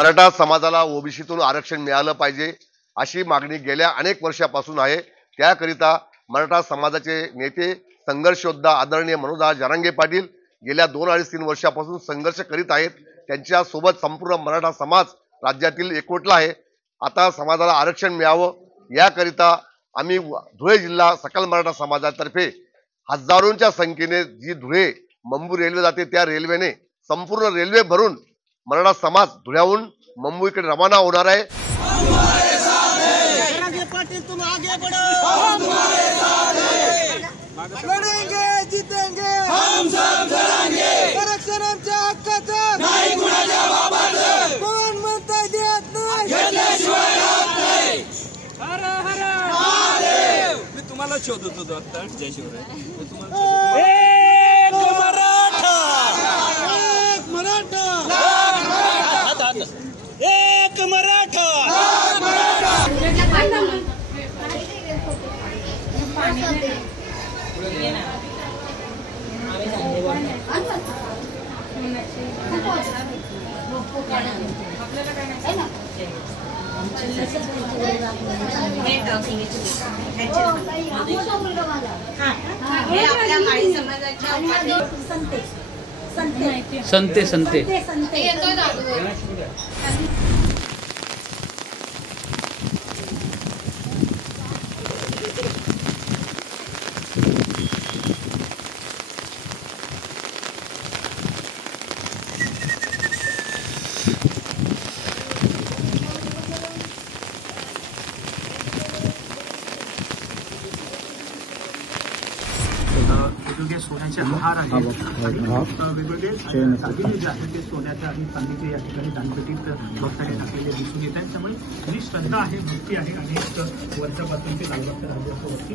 मराठा समाजाला ओबीसीतून आरक्षण मिळालं पाहिजे अशी मागणी गेल्या अनेक वर्षापासून आहे। त्याकरिता मराठा समाजाचे नेते संघर्ष योद्धा आदरणीय मनोजदादा जरांगे पाटील गेल्या 2-3 वर्षापासून संघर्ष करीत आहेत। त्यांच्या सोबत संपूर्ण मराठा समाज राज्यातील एकवटला आहे। आता समाजाला आरक्षण मिळावं याकरिता आम्ही धुळे जिल्हा सकल मराठा समाजातर्फे हजारोंच्या संख्येने जी धुळे मुंबई रेल्वे जाते त्या रेल्वेने संपूर्ण रेल्वे भरून मराठा समाज धुळ्याहून मुंबईकडे रवाना होणार आहे। तुम आगे बढ़ो, हम तुम्हारे साथ हैं। लड़ेंगे जीतेंगे, हम सब लड़ेंगे। आरक्षण आमच्या हक्काचं नाही, कुणाच्या बाबाचं। कोण म्हणतंय देत नाही, घेतल्याशिवाय राहत नाही। हर हर महादेव। मी तुम्हाला शोधत होतो आता जयशिवराय। एक मराठा, एक मराठा, एक मराठा, एक मराठा। संते संते वेगवेगळे सोन्याचे हार आहेत वेगवेगळे दागिने जे आहेत ते सोन्याच्या आणि चांदीचे या ठिकाणी दानपेटीत भक्तांनी टाकलेले दिसून येत आहेत। त्यामुळे जी श्रद्धा आहे, भक्ती आहे, अनेक वर्षापासून ते लालबागच्या राजाच्या वरती